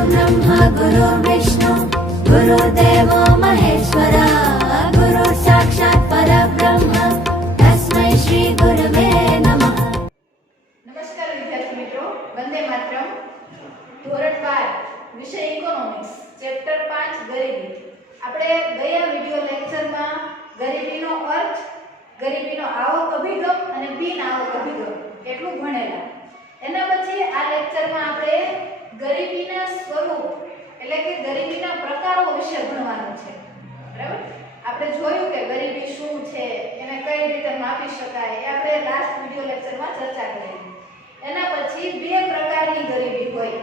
ब्रह्मा गुरु विष्णु गुरुदेवो महेश्वरा गुरु साक्षात् परब्रह्म तस्मै श्री गुरवे नमः। नमस्कार विद्यार्थी मित्रों, वंदे मातरम। ધોરણ 12 વિષય ઇકોનોમિક્સ ચેપ્ટર 5 ગરીબી। આપણે ગયા વિડિયો લેક્ચરમાં ગરીબીનો અર્થ, ગરીબીનો આવક અભિગમ અને બિન આવક અભિગમ એટલું ભણેલા। એના પછી આ લેક્ચરમાં આપણે ગરીબીના સ્વરૂપ એટલે કે ગરીબીના પ્રકારો વિશે ભણવાનું છે, બરાબર। આપણે જોયું કે ગરીબી શું છે, એને કઈ રીતે માપી શકાય, એ આપણે લાસ્ટ વિડિયો લેક્ચરમાં ચર્ચા કરી। એના પછી બે પ્રકારની ગરીબી હોય,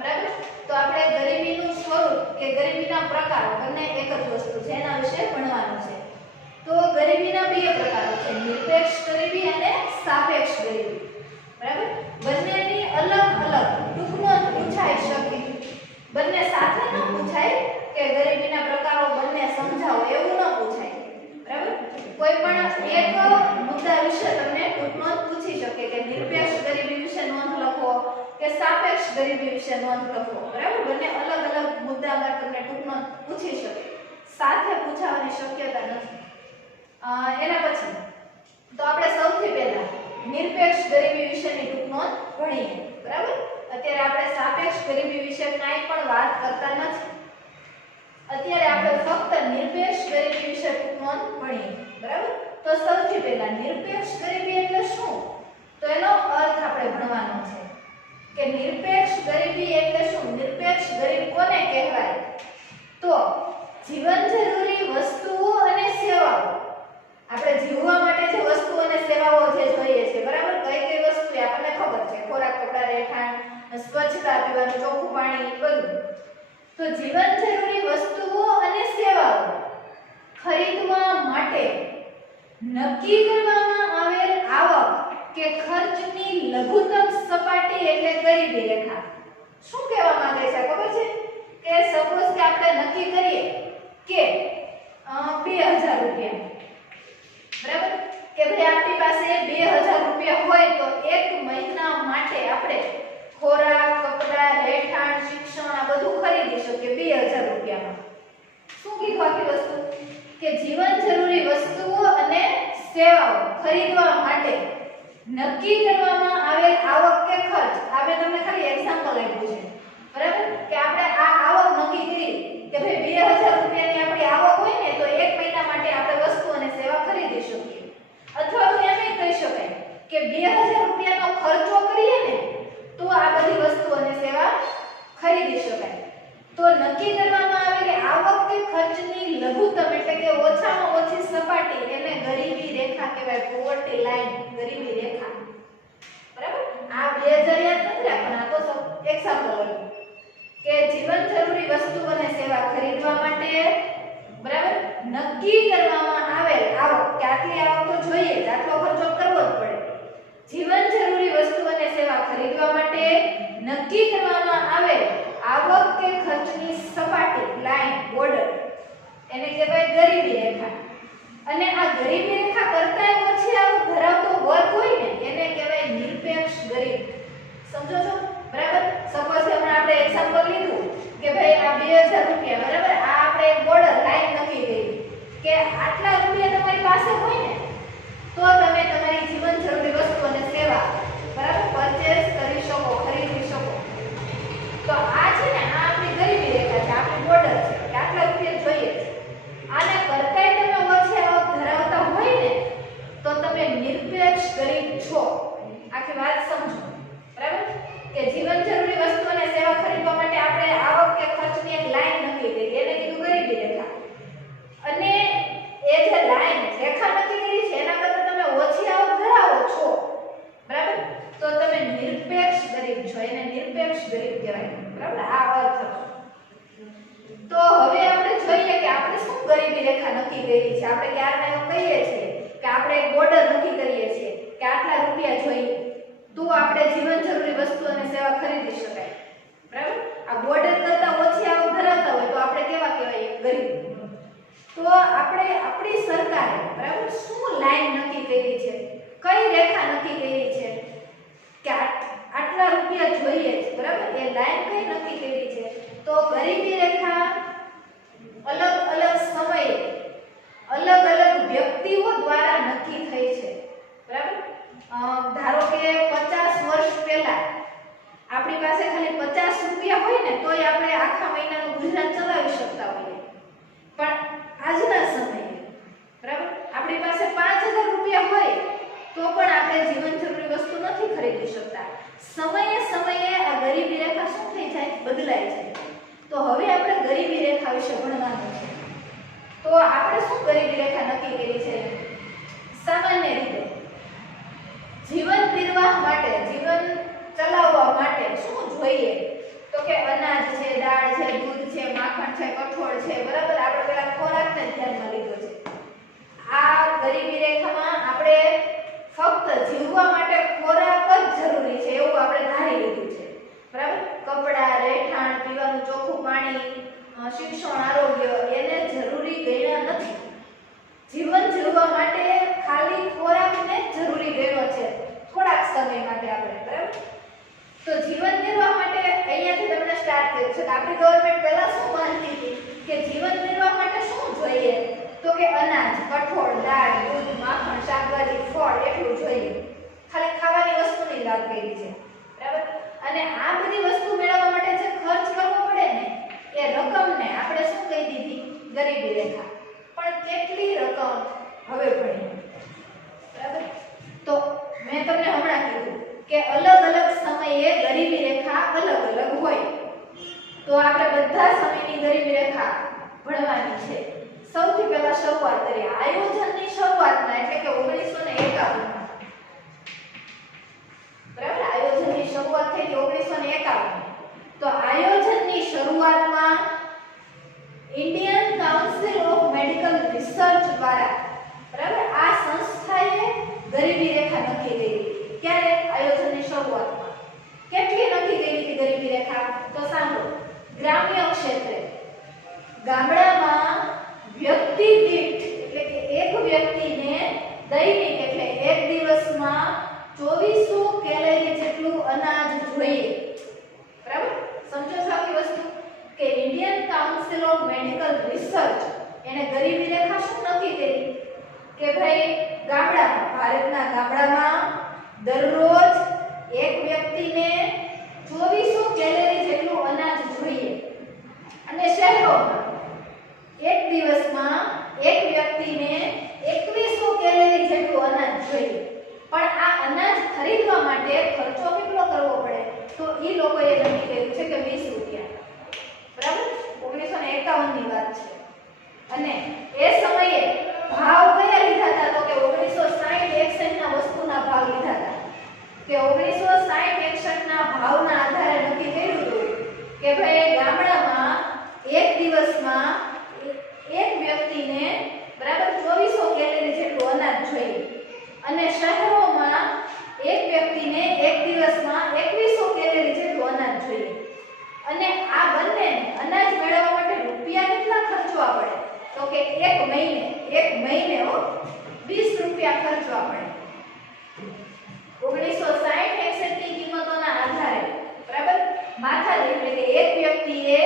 બરાબર। તો આપણે ગરીબીનું સ્વરૂપ કે ગરીબીના પ્રકારો બંને એક જ વસ્તુ છે, એના વિશે ભણવાનું છે। તો ગરીબીના બે પ્રકારો છે, નિરપેક્ષ ગરીબી અને સાપેક્ષ ગરીબી, બરાબર। બંનેની અલગ અલગ ટૂંકમાં પૂછાઈ શકે, બંને સાથે ન પૂછાય કે ગરીબીના પ્રકારો બંને સમજાવો એવું ન પૂછાય, બરાબર। કોઈ પણ એક મુદ્દા વિશે તમને ટૂંકમાં પૂછી શકે કે નિરપેક્ષ ગરીબી વિશે નોંધ લખો કે સાપેક્ષ ગરીબી વિશે નોંધ લખો, બરાબર। બંને અલગ અલગ મુદ્દામાં તમને ટૂંકમાં પૂછી શકે, સાથે પૂછાવાની શક્યતા નથી। એના પછી તો આપણે સૌથી પહેલા નિરપેક્ષ ગરીબી વિશેની ટૂંકમાં ભણીએ, બરાબર। અત્યારે આપણે સાપેક્ષ ગરીબી વિશે કાંઈ પણ વાત કરતા નથી, અત્યારે આપણે ફક્ત નિરપેક્ષ ગરીબી વિશે ટૂંકમાં ભણીએ, બરાબર। તો સૌથી પહેલા નિરપેક્ષ ગરીબી એટલે શું, તો એનો અર્થ આપણે ભણવાનો છે કે નિરપેક્ષ ગરીબી એટલે શું। નિરપેક્ષ ગરીબ કોને કહેવાય, તો જીવન જરૂરી વસ્તુઓ અને સેવાઓ, આપણે જીવવા માટે જે વસ્તુઓ અને સેવાઓ જે જોઈએ છે, બરાબર। કઈ કઈ વસ્તુ આપણને ખબર છે, ખોરાક, કપડાં, રહેઠાણ, સ્વચ્છતા, પીવાનું ચોખ્ખું પાણી, બધું। તો જીવન જરૂરી વસ્તુઓ અને સેવાઓ ખરીદવા માટે નક્કી કરવામાં આવેલ આવક કે ખર્ચની લઘુત્તમ સપાટી એટલે ગરીબી રેખા। શું કહેવા માંગે છે ખબર છે કે સપોઝ કે આપણે નક્કી કરીએ કે 2000 રૂપિયા, બરાબર, કે ભાઈ આપણી પાસે 2000 રૂપિયા હોય તો એક મહિના માટે આપણે ખોરાક, કપડાં, રહેઠાણ, શિક્ષણ આ બધું ખરીદી શકીએ 2000 રૂપિયામાં। શું કીધું આખી વસ્તુ કે જીવન જરૂરી વસ્તુઓ અને સેવાઓ ખરીદવા માટે નક્કી કરવામાં આવેલ આવક કે ખર્ચ, આ મેં તમને ખાલી એક્ઝામ્પલ આપ્યું છે, બરાબર, કે આપણે આ આવક નક્કી કરી કે ભાઈ 2000 રૂપિયાની આપણી આવક હોય ને તો એક મહિના માટે આપણે વસ્તુ અને સેવા ખરીદી શકીએ। અથવા તો એમ કહી શકાય કે 2000 રૂપિયાનો ખર્ચો કરીએ ને તો આ બધી વસ્તુ અને સેવા ખરીદી શકાય। તો નક્કી કરવામાં આવેલી આવક કે ખર્ચની લઘુત્તમ એટલે કે ઓછામાં ઓછી સપાટી એને ગરીબી રેખા કહેવાય, પોવર્ટી લાઈન, ગરીબી રેખા, બરાબર। આ 2000 યાદ નથી રાખવાના, તો એક્ઝામ્પલ હોય કે જીવન જરૂરી વસ્તુ અને સેવા ખરીદવા માટે, બરાબર, નક્કી કરવામાં આવેલ આવક કે આટલી આવક તો જોઈએ જ, આટલો ખર્ચો કરવો જ પડે। જીવન જરૂરી વસ્તુ અને સેવા ખરીદવા માટે નક્કી કરવામાં આવેલ આવક કે ખર્ચની સપાટી લાઈન, બોર્ડર એને કહેવાય ગરીબી રેખા। અને આ ગરીબી રેખા કરતાં ઓછી આવક ધરાવતો વર્ગ હોય ને એને કહેવાય નિરપેક્ષ ગરીબ। સમજો છો, બરાબર। સપોઝ કે આપણે એક્ઝામ્પલ લીધું કે ભાઈ આ 2000 રૂપિયા, બરાબર, આ આપણે એક બોર્ડર લાઈન નક્કી કરી કે આટલા રૂપિયા તમારી પાસે હોય ને તો તમે તમારી જીવન જરૂરી વસ્તુ અને સેવા, બરાબર, પરચેસ કરી શકો, ખરીદી શકો। તો આ છે ને આ આપણી ગરીબી રેખા છે, આપણી બોર્ડર છે કે આટલા રૂપિયા જોઈએ છે। આને કરતાંય તમે ઓછી આવક ધરાવતા હોય ને તો તમે નિરપેક્ષ ગરીબ છો। આખી વાત સમજો, બરાબર, કે જીવન જરૂરી વસ્તુ અને સેવા ખરીદવા માટે આપણે આવક કે ખર્ચની એક લાઈન નક્કી કરી, એને કીધું ગરીબી રેખા। અને એ જે લાઈન રેખા નક્કી કરી છે એના કરતાં તમે ઓછી આવક ધરાવો છો, બરાબર, તો તમે નિરપેક્ષ ગરીબ છો, એને નિરપેક્ષ ગરીબ કહેવાય, બરાબર। આ અર્થ છે। તો હવે આપણે જોઈએ કે આપણે શું ગરીબી રેખા નક્કી કરી છે। આપણે ક્યારે એમ કહીએ છીએ કે આપણે એક બોર્ડર નક્કી કરીએ છીએ કે આટલા રૂપિયા જોઈએ તો આપણે જીવન જરૂરી વસ્તુ અને સેવા ખરીદી શકાય, બરાબર। આ બોર્ડર કરતાં ઓછી આવક ધરાવતા હોય તો આપણે કેવા કહેવાય, ગરીબ। તો આપણે આપણી સરકારે, બરાબર, શું લાઈન નક્કી કરી છે, કઈ રેખા નક્કી કરી છે કે નક્કી કરી છે? તો ગરીબી રેખા અલગ અલગ સમયે અલગ અલગ વ્યક્તિઓ દ્વારા નક્કી થઈ છે, બરાબર? ધારો કે 50 વર્ષ પહેલા આપણી પાસે ખાલી 50 રૂપિયા હોય ને તોય આપણે આખા મહિનાનું ગુજરાત ચલાવી શકતા હોઈએ, પણ આજના સમયે, બરાબર, આપણી પાસે 5000 રૂપિયા હોય તો પણ આપણે જીવન જરૂરી વસ્તુ નથી ખરીદી શકતા. સમયે સમયે આ ગરીબી રેખા શું થઈ જાય? બદલાય છે. તો હવે આપણે ગરીબી રેખા વિશે ભણવાનું છે. તો આપણે શું ગરીબી રેખા નક્કી કરી છે? સામાન્ય રીતે જીવન નિર્વાહ માટે, જીવન ચલાવવા માટે શું જોઈએ? તો કે અનાજ છે, દાળ છે, દૂધ છે, માખણ છે, કઠોળ છે, બરાબર? આપણે પેલા ખોરાકને ધ્યાનમાં લીધો છે. આ ગરીબી રેખામાં આપણે ફક્ત જીવવા માટે ખોરાક જ જરૂરી છે એવું આપણે ધારી લીધું છે, બરાબર? કપડાં, રહેઠાણ, પીવાનું ચોખ્ખું પાણી, શિક્ષણ, આરોગ્ય એને જરૂરી ગણ્યા નથી. જીવન જીવવા માટે ખાલી ખોરાકને જ જરૂરી ગણ્યો છે થોડાક સમય માટે આપણે, બરાબર? તો જીવન નિર્વાહ માટે અહીંયાથી તમને સ્ટાર્ટ કર્યું છે. આપણી ગવર્નમેન્ટ પહેલા શું માનતી હતી કે જીવન નિર્વાહ માટે શું જોઈએ? તો કે અનાજ, કઠોળ, દાળ, દૂધ, માખણ, શાકભાજી, ફળ એટલું જોઈએ. ખાલી ખાવાની વસ્તુની વાત કરી છે, બરાબર? અને આ બધી વસ્તુ મેળવવા માટે જે ખર્ચ કરવો પડે ને એ રકમને આપણે શું કહી દીધી? ગરીબી રેખા. પણ કેટલી રકમ? હવે ભણીએ, બરાબર? તો મેં તમને હમણાં કીધું કે અલગ અલગ સમયે ગરીબી રેખા અલગ અલગ હોય. તો આપણે બધા સમયની ગરીબી રેખા ભણવાની છે. સૌથી પહેલા શરૂઆત કરીએ આયોજનની શરૂઆતમાં, એટલે કે 1951 માં, બરાબર? આયોજનની શરૂઆત થઈ 1951. તો આયોજનની શરૂઆતમાં Indian Council of Medical Research દ્વારા, બરાબર, આ સંસ્થાએ ગરીબી રેખા નક્કી કરી. ક્યારે? આયોજનની શરૂઆતમાં. કેટલી નક્કી કરી હતી ગરીબી રેખા? તો સાંભળો. ગ્રામ્ય ક્ષેત્રે, ગામડામાં વ્યક્તિ દીઠ, એટલે કે એક વ્યક્તિને દૈનિક એટલે એક દિવસમાં 2400 કેલરી જેટલું અનાજ જોઈએ, બરાબર? સમજો છો આખી વસ્તુ? કે Indian Council of Medical research એને ગરીબી રેખા શું નક્કી કરી? કે ભાઈ ગામડામાં, ભારતના ગામડામાં દરરોજ એક વ્યક્તિને 2400 કેલરી જેટલું અનાજ જોઈએ. અને શહેરોમાં એક દિવસમાં એક વ્યક્તિને 2100 કેલરી જેટલું અનાજ જોઈએ. પણ આ અનાજ ખરીદવા માટે ખર્ચો કેટલો કરવો પડે? તો એ લોકોએ નક્કી કર્યું છે કે 20 રૂપિયા, બરાબર? 1951 ની વાત છે. અને એ સમયે ભાવ કયા લીધા હતા? તો કે 1960-61 ના વસ્તુના ભાવ લીધા હતા. કે 1960-61 ના ભાવના આધારે નક્કી કર્યું હતું કે ભાઈ ગામડામાં એક દિવસમાં એક વ્યક્તિને, બરાબર, 2400 કેલરી જેટલું અનાજ જોઈએ. અને શહેરોમાં એક વ્યક્તિને એક દિવસમાં 2100 કેલરી જેટલું અનાજ જોઈએ. અને આ બંને અનાજ મેળવવા માટે રૂપિયા કેટલા ખર્ચવા પડે? તો કે એક મહિને 20 રૂપિયા ખર્ચવા પડે. 1960-61 ની કિંમતોના આધારે, બરાબર, માથાદીઠ, એટલે કે એક વ્યક્તિએ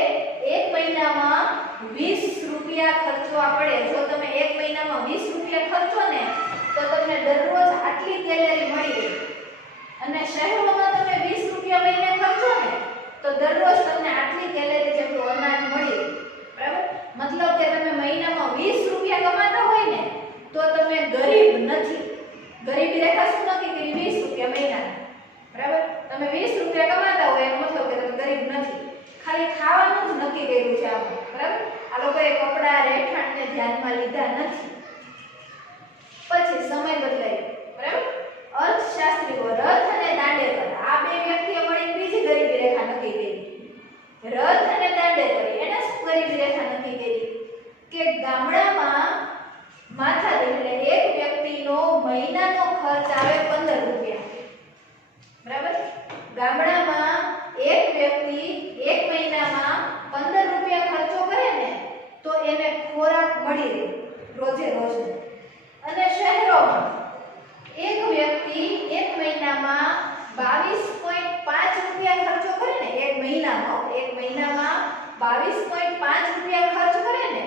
એક મહિનામાં 20 રૂપિયા ખર્ચવા પડે. જો તમે એક મહિનામાં 20 રૂપિયા ખર્ચો ને તો તમને દરરોજ આટલી કેલરી મળી રહે. અને શહેરોમાં તમે 20 રૂપિયા મહિને ખર્ચો ને તો દરરોજ તમને આટલી કેલરી જેટલું અનાજ મળી રહે, બરાબર? મતલબ કે તમે મહિનામાં 20 રૂપિયા કમાતા હોય ને તો તમે ગરીબ નથી. ગરીબી રેખા શું નક્કી કરી? 20 રૂપિયા મહિનાના, બરાબર? તમે 20 રૂપિયા કમાતા હોય એનો મતલબ કે તમે ગરીબ નથી. ખાલી ખાવાનું જ નક્કી કર્યું છે આપણે, બરાબર? આ લોકોએ કપડા, રહેઠાણને ધ્યાનમાં લીધા નથી. પછી સમય બદલાયો, બરાબર? અર્થશાસ્ત્રીઓ રથ અને દાંડેકર આ બે વ્યક્તિઓ મળીને બીજી ગરીબી રેખા નક્કી કરી. રથ અને દાંડેકર એને શું ગરીબી રેખા નક્કી કરી? કે ગામડામાં માથાદીઠ, એટલે એક વ્યક્તિનો મહિનાનો ખર્ચ આવે 15 રૂપિયા, બરાબર? ગામડામાં એક વ્યક્તિ એક મહિનામાં 15 રૂપિયા ખર્ચો કરે ને તો એને ખોરાક મળી રહે રોજે રોજ. અને શહેરોમાં એક વ્યક્તિ એક મહિનામાં 22.5 રૂપિયા ખર્ચો કરે ને એક મહિનામાં, એક 22.5 રૂપિયા ખર્ચ કરે ને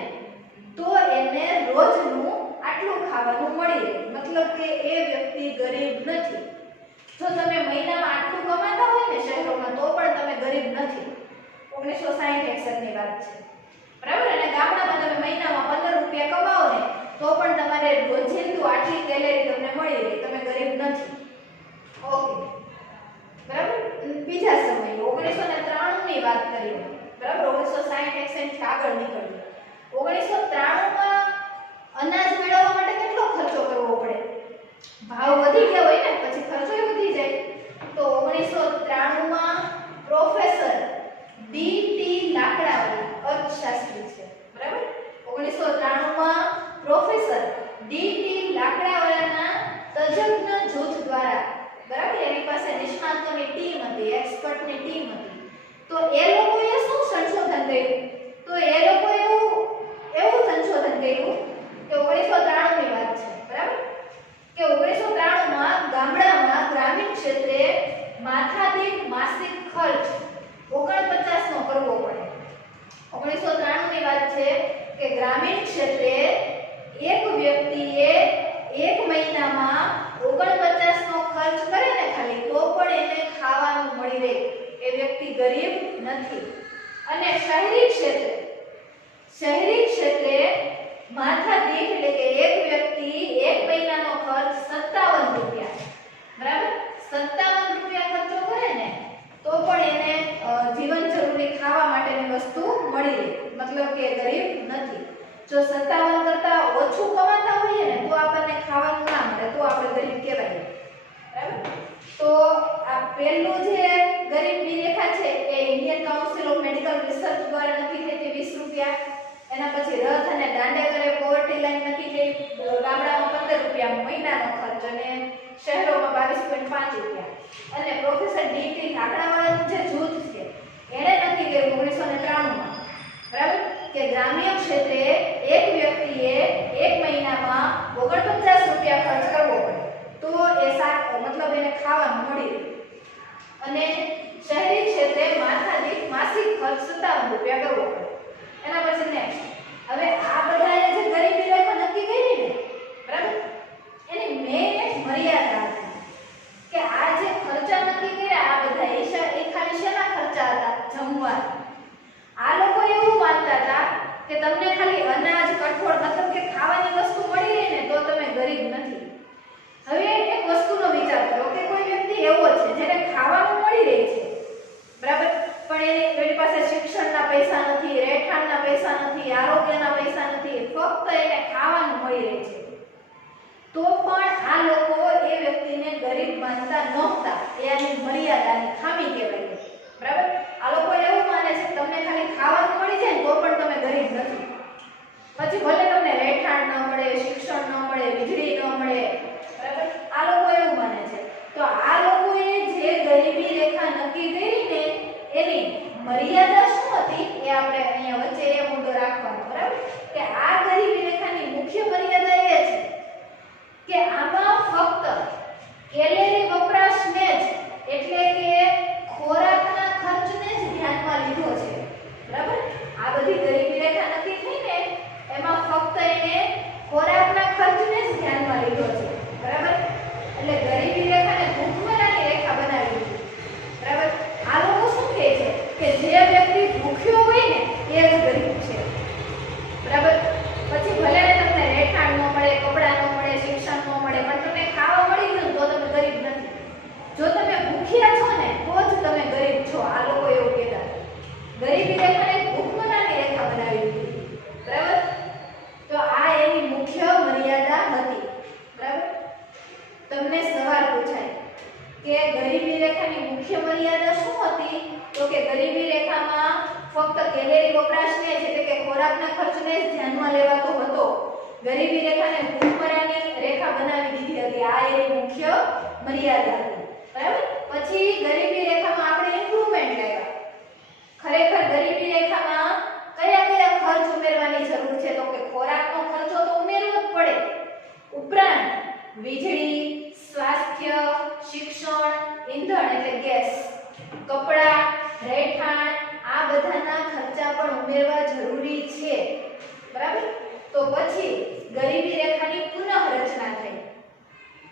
તો એને રોજનું આટલું ખાવાનું મળી રહે, મતલબ કે એ વ્યક્તિ ગરીબ નથી. જો તમે મહિનામાં આટલું કમાતા હોય ને શહેરોમાં તો પણ તમે ગરીબ નથી. 1960-61 ની વાત છે, બરાબર. અને ગામડામાં તમે મહિનામાં 15 રૂપિયા કમાવો ને તો પણ તમારે રોજિંદુ આટલી કેલેરી તમને મળી રહે, તમે ગરીબ નથી. ઓકે, બરાબર. બીજા સમય 1993 ની વાત કરીએ, બરાબર. 1960-61 થી આગળ નીકળીએ. 1993 માં અનાજ મેળવવા માટે કેટલો ખર્ચો કરવો પડે? ભાવ વધી ગયા હોય ને પછી ખર્ચો વધી જાય. તો 1993 માં પ્રોફેસર ડી.ટી. લાકડાવાલા અર્થશાસ્ત્રી છે, બરાબર. 1993 માં પ્રોફેસર ડી.ટી. લાકડાવાલાના તજજ્ઞ જૂથ દ્વારા, બરાબર, એની પાસે નિષ્ણાતોની ટીમ હતી, એક્સપર્ટની ટીમ હતી. તો એ લોકોએ શું સંશોધન કર્યું? તો એ લોકોએ એવું સંશોધન કર્યું કે 1993 ની વાત છે, બરાબર, કે 1993 માં ગામડામાં ગ્રામીણ ક્ષેત્રે માથાદીઠ માસિક ખર્ચ 49 નો કરવો પડે. 1993 ની વાત છે કે ગ્રામીણ ક્ષેત્રે એક વ્યક્તિએ એક મહિનામાં 49 નો ખર્ચ કરે ને ખાલી તો પણ એને ખાવાનું મળી રહે, એ વ્યક્તિ ગરીબ નથી. અને શહેરી ક્ષેત્રે માથાદીઠ એટલે કે એક વ્યક્તિ એક મહિનાનો ખર્ચ 57 રૂપિયા, બરાબર, 57 રૂપિયા ખર્ચો કરે ને તો પણ એને જીવન જરૂરી ખાવા માટેની વસ્તુ મળી રહે, મતલબ કે ગરીબ નથી. જો 57 કરતા ઓછું કમાતા હોઈએ ને તો આપણને ખાવાનું ના મળે તો આપણે ગરીબ કહેવાય, બરાબર. તો આ પહેલું જે ગરીબી રેખા છે એ Indian Council of Medical Research દ્વારા નક્કી થઈ હતી 20 રૂપિયા. એના પછી રથ અને દાંડેકરે પોવર્ટી લાઈન નક્કી કરી, ગામડામાં 15 રૂપિયા મહિનાનો ખર્ચ અને શહેરોમાં 22.5 રૂપિયા. અને પ્રોફેસર ડી.ટી. લાકડાવાળાનું જે જૂથ છે એણે નક્કી કર્યું 1993 માં, બરાબર, કે ગ્રામ્ય ક્ષેત્રે એક વ્યક્તિએ એક મહિનામાં 49 રૂપિયા ખર્ચ કરવો પડે તો એ મતલબ એને ખાવાનું મળી રહે. અને શહેરી ક્ષેત્રે માથાદીઠ માસિક ખર્ચ 57 રૂપિયા કરવો પડે. એના પછી નેક્સ્ટ, હવે આ બધાએ જે ગરીબી રેખા નક્કી કરી ને, બરાબર, એની મેઇન એક મર્યાદા હતી કે આ જે ખર્ચા નક્કી કર્યા આ બધા એ ખાલી શેના ખર્ચા હતા? જમવા. આ લોકો એવું માનતા હતા કે તમને ખાલી અનાજ, કઠોળ, મતલબ કે ખાવાની વસ્તુ મળી રહે ને તો તમે ગરીબ નથી. હવે એક વસ્તુનો વિચાર કરો કે કોઈ વ્યક્તિ એવો છે જેને ખાવાનું મળી રહે છે, બરાબર, પણ એની પાસે શિક્ષણના પૈસા નથી, રહેઠાણના પૈસા નથી, આરોગ્યના પૈસા નથી, ફક્ત એને ખાવાનું મળી રહે છે, તો પણ આ લોકો એ વ્યક્તિને ગરીબ માનતા નહોતા. એની મર્યાદાની ખામી કહેવાય, બરાબર. આ લોકો એવું માને છે તમને ખાલી ખાવાનું મળી જાય ને તો પણ તમે ગરીબ નથી. પછી ભલે તમને રહેઠાણ ન મળે, શિક્ષણ ન મળે, વીજળી ન મળે, બરાબર, આ લોકો એવું માને છે. તો આ લોકોએ જે ગરીબી રેખા નક્કી કરી ને એની મર્યાદા શું હતી એ આપણે અહીંયા વચ્ચે એ મુદ્દો રાખવાનો, બરાબર, કે આ ગરીબી રેખાની મુખ્ય મર્યાદા એ છે કે આમાં ફક્ત કેલેરી વપરાશને જ એટલે કે ખોરાકના ખર્ચને જ ધ્યાનમાં લીધો છે, બરાબર. આ બધી ગરીબી રેખા નક્કી થઈ ને એમાં ફક્ત એને ખોરાકના ખર્ચને જ ધ્યાનમાં લીધો છે, બરાબર. એટલે ગરીબી રેખાને ભૂખમરાની રેખા બનાવી દીધી, બરાબર. આ લોકો શું કહે છે કે જે વ્યક્તિ ભૂખ્યો હોય ને એ જ ગરીબ છે, બરાબર. પછી ભલે તમને રહેઠાણ ન મળે, કપડાં ન મળે, શિક્ષણ ન મળે, પણ તમને ખાવા મળી ગયું તો તમે ગરીબ નથી. જો તમે ભૂખ્યા છો ને તો જ તમે ગરીબ છો, આ લોકો એવું કહેતા. ગરીબી રેખાને ભૂખમરાની રેખા બનાવી દીધી, બરાબર. તો આ એની મુખ્ય મર્યાદા હતી, બરાબર. તમને સવાલ પૂછાય કે ગરીબી રેખાની મુખ્ય મર્યાદા શું હતી? તો કે ગરીબી રેખામાં ફક્ત કેલેરી વપરાશને જ એટલે કે ખોરાકના ખર્ચને જ ધ્યાનમાં લેવાતો હતો. ગરીબી રેખાને ભૂખમરાની રેખા બનાવી દીધી હતી, આ એની મુખ્ય મર્યાદા હતી, બરાબર. પછી ગરીબી રેખામાં આપણે ઇમ્પ્રુવમેન્ટ લાવ્યા. ખરેખર ગરીબી રેખામાં કયા કયા ખર્ચ ઉમેરવાની જરૂર છે? તો કે ખોરાકનો ખર્ચો તો ઉમેરવો જ પડે, ઉપરાંત વીજળી, સ્વાસ્થ્ય, શિક્ષણ, ઈંધણ એટલે ગેસ, કપડા, રહેઠાણ, આ બધાના ખર્ચા પણ ઉમેરવા જરૂરી છે, બરાબર. તો પછી ગરીબી રેખાની પુનઃરચના થઈ,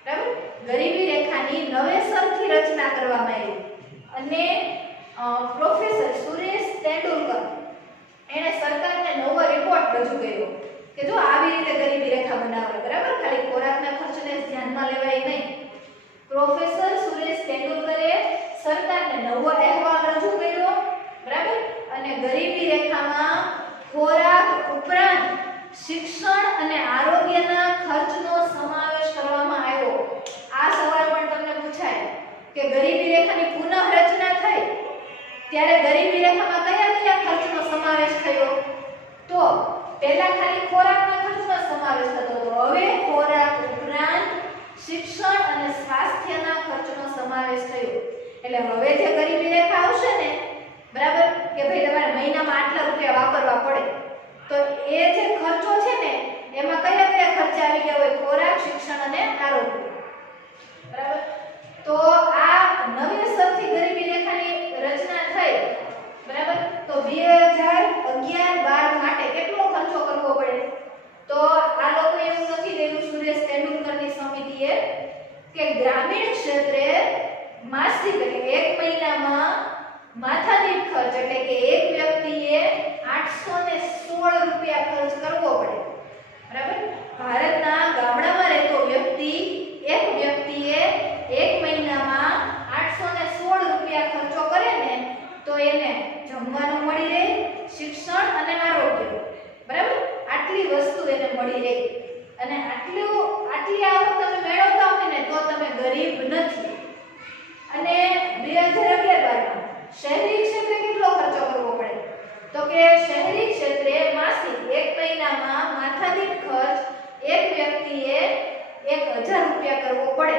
બરાબર. ગરીબી રેખાની નવેસરથી રચના કરવામાં આવી અને પ્રોફેસર સુરેશ તેંડુલકર એણે સરકારને નવો રિપોર્ટ રજૂ કર્યો કે જો આવી રીતે ગરીબી રેખા બનાવાય, બરાબર. ખાલી ખોરાકના ખર્ચને ધ્યાનમાં લેવાય નહીં. પ્રોફેસર સુરેશ તેંડુલકરે સરકારને નવો અહેવાલ રજૂ કર્યો, બરાબર. અને ગરીબી રેખામાં ખોરાક ઉપરાંત શિક્ષણ અને આરોગ્યના ખર્ચનો સમાવેશ કરવામાં આવ્યો. આ સવાલ પણ તમને પૂછાય કે ગરીબી રેખાની પુનઃરચના થઈ ત્યારે ગરીબી રેખામાં કયા કયા ખર્ચનો સમાવેશ થયો? તો પહેલા ખાલી ખોરાકના ખર્ચનો સમાવેશ થતો હતો, હવે ખોરાક ઉપરાંત શિક્ષણ અને સ્વાસ્થ્યના ખર્ચનો સમાવેશ થયો. એટલે હવે જે ગરીબી રેખા આવશે ને, બરાબર, કે ભાઈ તમારે મહિનામાં આટલા રૂપિયા વાપરવા પડે, તો એ જે ખર્ચો છે ને એમાં કયા કયા ખર્ચ આવી ગયા હોય? ખોરાક, શિક્ષણ અને આરોગ્ય, બરાબર. તો આ નવેસરથી ગરીબી રેખાની રચના થઈ, બરાબર. તો 2011-12 માટે કેટલો ખર્ચો કરવો પડે? તો આ લોકોએ એવું નક્કી કર્યું, સુરેશ તેંડુલકરની સમિતિએ, કે ગ્રામીણ ક્ષેત્રે માસિક એટલે એક મહિનામાં માથાદીઠ ખર્ચ એટલે કે એક વ્યક્તિએ 816 રૂપિયા ખર્ચ કરવો પડે, બરાબર. ભારતના ગામડામાં રહેતો એક વ્યક્તિએ એક મહિનામાં 816 રૂપિયા ખર્ચો કરે ને તો એને જમવાનું મળી રહે, શિક્ષણ અને આરોગ્ય, બરાબર, આટલી વસ્તુ એને મળી રહે. અને આટલી આવક તમે મેળવતા હોય ને તો તમે ગરીબ નથી. અને 2011-12 શહેરી ક્ષેત્રે કેટલો ખર્ચો કરવો પડે? તો કે શહેરી ક્ષેત્રે માસિક એક મહિનામાં માથાદીઠ ખર્ચ એક વ્યક્તિએ 1000 રૂપિયા કરવો પડે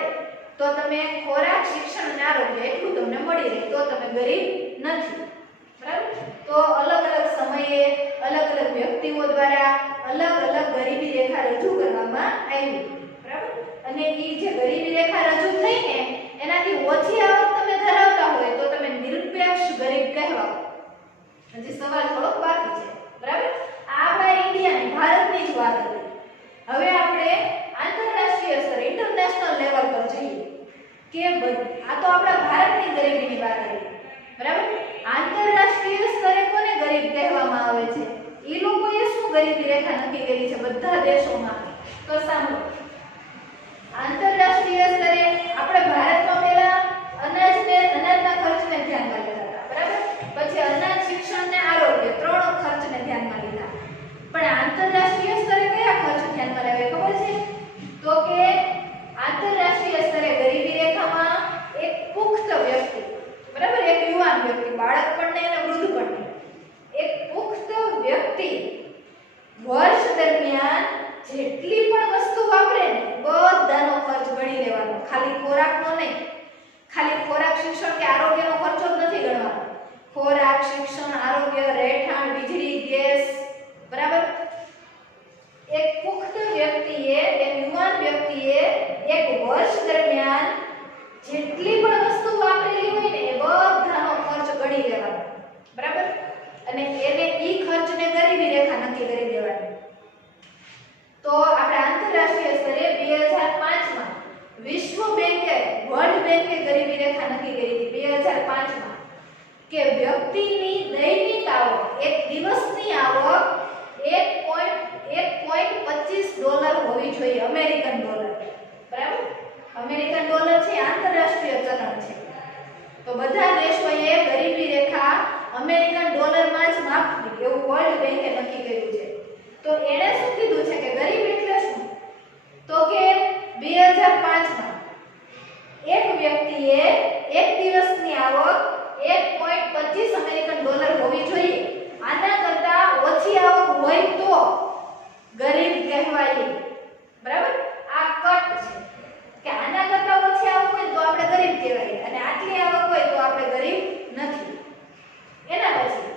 તો તમે ખોરાક, શિક્ષણ અને આરોગ્ય એટલું તમને મળી રહે, તો તમે ગરીબ નથી, બરાબર. તો અલગ અલગ સમયે અલગ અલગ વ્યક્તિઓ દ્વારા અલગ અલગ ગરીબી રેખા રજૂ કરવામાં આવી, બરાબર. અને એ જે ગરીબી રેખા રજૂ થઈ ને એનાથી ઓછી આવક તમે ધરાવતા હોય તો તમે નિરપેક્ષ ગરીબ કહેવાઓ. હજી સવાલ થોડોક બાકી છે, બરાબર. આ આપણા ઇન્ડિયાની, ભારતની જ વાત હતી. હવે આપણે આંતરરાષ્ટ્રીય સ્તરે, ઇન્ટરનેશનલ લેવલ પર જઈએ કે આ તો આપણા ભારતની ગરીબીની વાત હતી, બરાબર. આંતરરાષ્ટ્રીય સ્તરે કોને ગરીબ કહેવામાં આવે છે? એ લોકોએ શું ગરીબી રેખા નક્કી કરી છે બધા દેશોમાં? તો સાંભળો. આંતરરાષ્ટ્રીય સ્તરે આપણે ભારતમાં પહેલા અનાજના ખર્ચને ધ્યાનમાં લીધા હતા, બરાબર. પછી અનાજ, શિક્ષણ અને આરોગ્ય ત્રણ ખર્ચને ધ્યાનમાં લીધા. પણ આંતરરાષ્ટ્રીય સ્તરે કયા ખર્ચ ધ્યાનમાં લેવાય ખબર છે? તો કે આંતરરાષ્ટ્રીય સ્તરે ગરીબી રેખામાં એક પુખ્ત વ્યક્તિ, બરાબર, એક યુવાન વ્યક્તિ, બાળક પણ નહીં અને વૃદ્ધ પણ નહીં, એક પુખ્ત વ્યક્તિ વર્ષ દરમિયાન જેટલી પણ વસ્તુ વાપરે ને બધાનો ખર્ચ ગણી લેવાનો. ખાલી ખોરાકનો નહીં, ખાલી ખોરાક, શિક્ષણ કે આરોગ્યનો ખર્ચો જ નથી ગણવાનો. ખોરાક, શિક્ષણ, આરોગ્ય, રહેઠાણ, વીજળી, ગેસ, બરાબર. એક પુખ્ત વ્યક્તિએ, એક યુવાન વ્યક્તિએ એક વર્ષ દરમિયાન જેટલી પણ વસ્તુ વાપરેલી હોય ને એ બધાનો ખર્ચ ગણી લેવાનો, બરાબર. અને એને ઈ ખર્ચને ગરીબી રેખા નક્કી કરી દેવાની. તો આપણે આંતરરાષ્ટ્રીય સ્તરે 2005માં વિશ્વ બેંકે, વર્લ્ડ બેંકે ગરીબી રેખા નક્કી કરી હતી 2005માં કે વ્યક્તિની દૈનિક આવક, એક દિવસની આવક $1.25 હોવી જોઈએ, અમેરિકન ડોલર, બરાબર. અમેરિકન ડોલર છે આંતરરાષ્ટ્રીય ચલણ છે. તો બધા દેશોએ ગરીબી રેખા અમેરિકન ડોલરમાં જ માપવી એવું વર્લ્ડ બેંકે નક્કી કર્યું છે. તો એણે શું કીધું છે કે ગરીબ એટલે શું? તો કે 2005માં એક વ્યક્તિએ એક દિવસની આવક $1.25 અમેરિકન ડોલર હોવી જોઈએ. આના કરતા ઓછી આવક હોય તો ગરીબ કહેવાય, બરાબર. આ કટ છે કે આના કરતા ઓછી આવક હોય તો આપણે ગરીબ કહેવાય અને આટલી આવક હોય તો આપણે ગરીબ નથી. એના પછી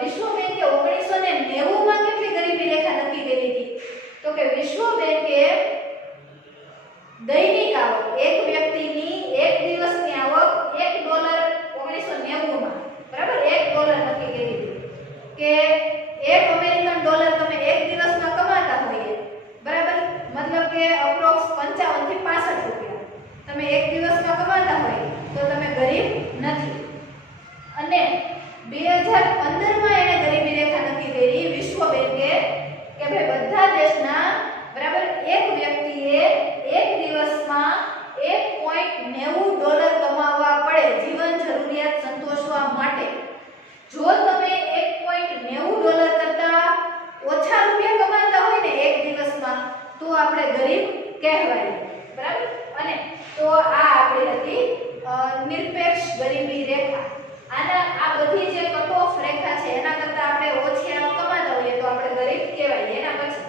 વિશ્વ બેંકે 1990માં કેટલી ગરીબી રેખા નક્કી કરી હતી? તો કે વિશ્વ બેંકે દૈનિક આવક, એક વ્યક્તિની એક દિવસની આવક $1 1990માં, બરાબર, $1 ગરીબી રેખા. આ બધી જે કટ ઓફ રેખા છે એના કરતા આપણે ઓછી આવક કમાતા હોઈએ તો આપણે ગરીબ કહેવાય. એના પછી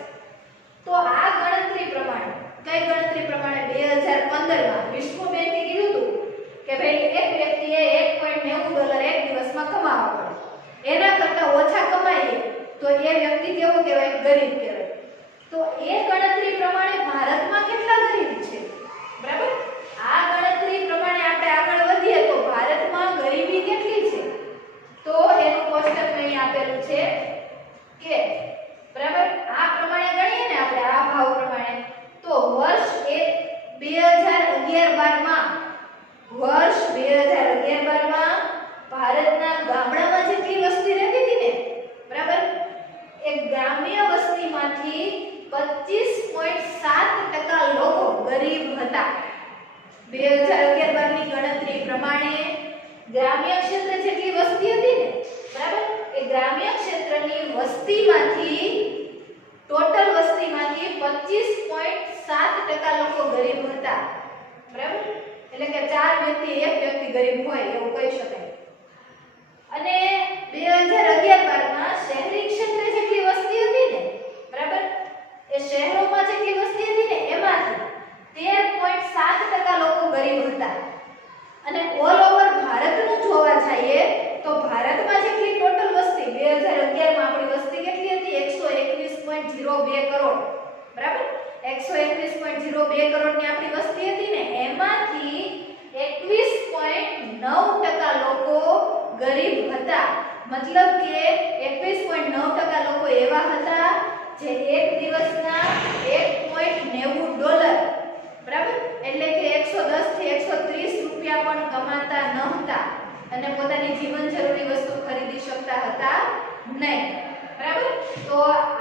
તો આ ગણતરી પ્રમાણે કઈ ગણતરી પ્રમાણે 2015 માં વિશ્વ બેંકે કીધું હતું કે ભાઈ એક વ્યક્તિએ $1.90 એક દિવસમાં કમાવા પડે. એના કરતા ઓછા કમાઈએ તો એ વ્યક્તિ કેવો કહેવાય? ગરીબ કહેવાય. તો એ ગણતરી પ્રમાણે ભારતમાં કેટલા ગરીબ છે? બરાબર? આ ગણતરી પ્રમાણે આપણે આગળ વધીએ તો ભારતમાં ગરીબી કેટલી છે? તો એનું કોષ્ટક અહીં આપેલું છે કે બરાબર આ પ્રમાણે ગણીએ ને આપણે આ ભાવ પ્રમાણે તો વર્ષ 2011-12 માં ભારતના ગામડામાં જેટલી વસ્તી રહેતી હતી ને બરાબર એ ગ્રામ્ય વસ્તીમાંથી 25.7% લોકો ગરીબ હતા. 2011-12 ની ગણતરી પ્રમાણે ગ્રામ્ય ક્ષેત્ર જેટલી વસ્તી હતી ને બરાબર એ ગ્રામ્ય ક્ષેત્રની વસ્તીમાંથી ટોટલ વસ્તીમાંથી 25.7% લોકો ગરીબ હતા. બરાબર એટલે કે 4 વ્યક્તિ એક વ્યક્તિ ગરીબ હોય એવું કહી શકાય. અને 2011-12 માં શહેરી ક્ષેત્ર જેટલી વસ્તી હતી ને બરાબર એ શહેરોમાં જેટલી વસ્તી હતી ને એમાંથી 13.7% લોકો ગરીબ હતા. અને ઓલ ઓવર ભારતનું જોવા જઈએ તો ભારતમાં જેટલી ટોટલ વસ્તી 2011 માં આપણી વસ્તી કેટલી હતી? 121.02 કરોડ. બરાબર 121.02 કરોડની આપણી વસ્તી હતી ને એમાંથી 21.9% લોકો ગરીબ હતા. મતલબ કે 21.9% લોકો એવા હતા જે એક દિવસના $1.90 બરાબર એટલે કે 110 થી 130 રૂપિયા પણ કમાતા ન હતા અને પોતાની જીવન જરૂરી વસ્તુ ખરીદી શકતા હતા નહીં. બરાબર તો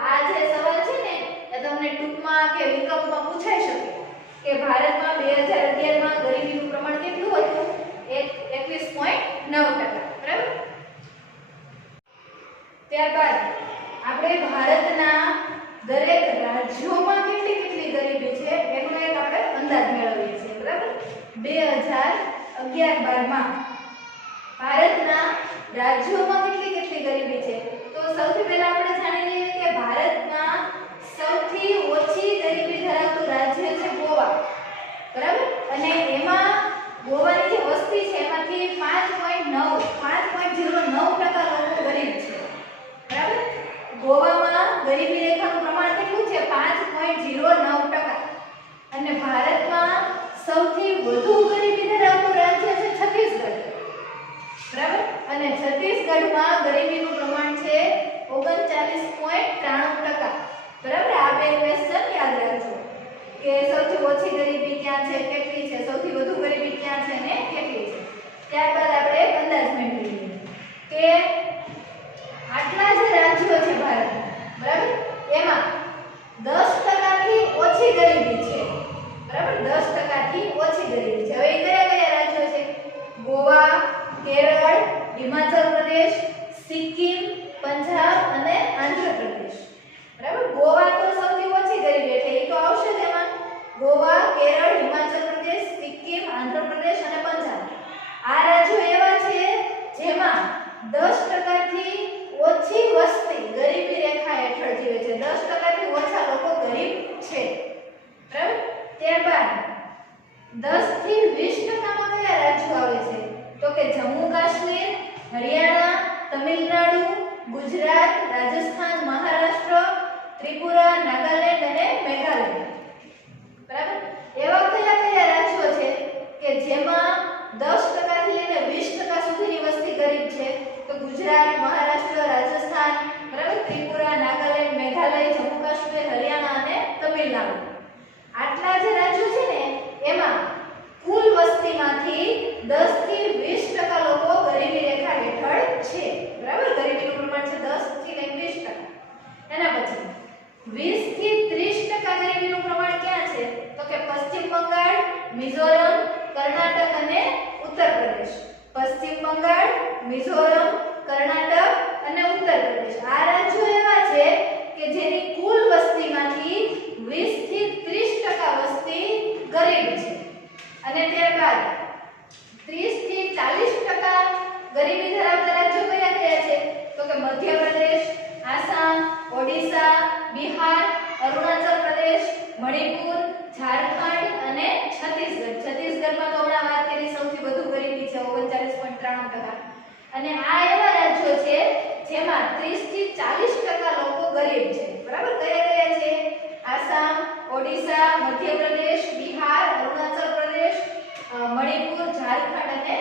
આ જે સવાલ છે ને એ તમને ટૂંકમાં કે વિકલ્પમાં પૂછાઈ શકે કે ભારતમાં 2011 માં ગરીબીનું પ્રમાણ કેટલું હતું? 21.9%. બરાબર ત્યારબાદ આપણે ભારતના દરેક રાજ્યોમાં કેટલી ગરીબી છે એનો એક આપણે અંદાજ મેળવીએ છીએ. બરાબર 2011-12 માં ભારતના રાજ્યોમાં કેટલી ગરીબી છે તો સૌથી પહેલા આપણે જાણી લઈએ કે ભારતમાં સૌથી ઓછી ગરીબી ધરાવતું રાજ્ય છે ગોવા. બરાબર અને એમાં ગોવાની જે વસ્તી છે એમાંથી 5.09% લોકો ગરીબ છે. બરાબર ગોવામાં ગરીબી રેખાનું પ્રમાણ કેટલું છે? 5.09%. અને ભારતમાં સૌથી વધુ ગરીબી ધરાવતું રાજ્ય છે છત્તીસગઢ. બરાબર અને છત્તીસગઢમાં ગરીબીનું પ્રમાણ છે 39.93%. બરાબર આ બે ક્વેશ્ચન યાદ રાખજો કે સૌથી ઓછી ગરીબી ક્યાં છે, કેટલી છે, સૌથી વધુ ગરીબી ક્યાં છે ને કેટલી છે. ત્યારબાદ આપણે એક અંદાજ મેળવીએ કે આટલા જે રાજ્યો છે ભારતમાં બરાબર એમાં 10% થી ઓછી ગરીબી છે. બરાબર 10% થી ઓછી ગરીબી છે. હવે કયા રાજ્યો છે? ગોવા, કેરળ, હિમાચલ પ્રદેશ, સિક્કિમ, પંજાબ અને આંધ્ર પ્રદેશ. બરાબર ગોવા તો સૌથી ઓછી ગરીબી એટલે એ તો આવશે જ એમાં. ગોવા, કેરળ, હિમાચલ પ્રદેશ, સિક્કિમ, આંધ્ર પ્રદેશ અને પંજાબ આ રાજ્યો એવા છે જેમાં 10% થી ઓછી વસ્તી ગરીબી રેખા હેઠળ જીવે છે. 10% થી ઓછા લોકો ગરીબ છે. બરાબર ત્યારબાદ 10 થી 20% માં કયા રાજ્યો આવે છે તો કે જમ્મુ કાશ્મીર, હરિયાણા, તમિલનાડુ, ગુજરાત, રાજસ્થાન, મહારાષ્ટ્ર, ત્રિપુરા, નાગાલેન્ડ અને મેઘાલય. બરાબર એવા કયા રાજ્યો છે કે જેમાં 10% થી લઈને 20% સુધીની વસ્તી ગરીબ છે તો ગુજરાત, મહારાષ્ટ્ર, રાજસ્થાન, બરાબર ત્રિપુરા, નાગાલેન્ડ, મેઘાલય, જમ્મુ કાશ્મીર, હરિયાણા અને તમિલનાડુ. આટલા જે રાજ્યો છે ને એમાં કુલ વસ્તીમાંથી 10 થી 20% લોકો ગરીબી રેખા હેઠળ છે. બરાબર ગરીબીનું પ્રમાણ છે 10 થી લઈને 20%. એના પછી 20 થી 30% ગરીબીનું પ્રમાણ ક્યાં છે તો કે પશ્ચિમ બંગાળ, મિઝોરમ, કર્ણાટક અને ઉત્તર પ્રદેશ. પશ્ચિમ બંગાળ, મિઝોરમ, કર્ણાટક અને ઉત્તર પ્રદેશ આ રાજ્યો એવા છે કે જેની કુલ વસ્તીમાંથી 20 થી 30% વસ્તી ગરીબ છે. અને ત્યારબાદ 30 થી 40% ગરીબી ધરાવતા રાજ્યો કયા કયા છે તો કે મધ્યપ્રદેશ, આસામ, ઓડિશા, બિહાર, અરુણાચલ પ્રદેશ, મણિપુર, ઝારખંડ અને છત્તીસગઢ. છત્તીસગઢમાં તો હમણાં વાત કરી સૌથી વધુ ગરીબી છે 39.93%. અને આ એવા રાજ્યો છે જેમાં 30 થી 40% લોકો ગરીબ છે. બરાબર, કયા કયા છે? આસામ, ઓડિશા, મધ્યપ્રદેશ, બિહાર, અરુણાચલ પ્રદેશ, મણિપુર, ઝારખંડ અને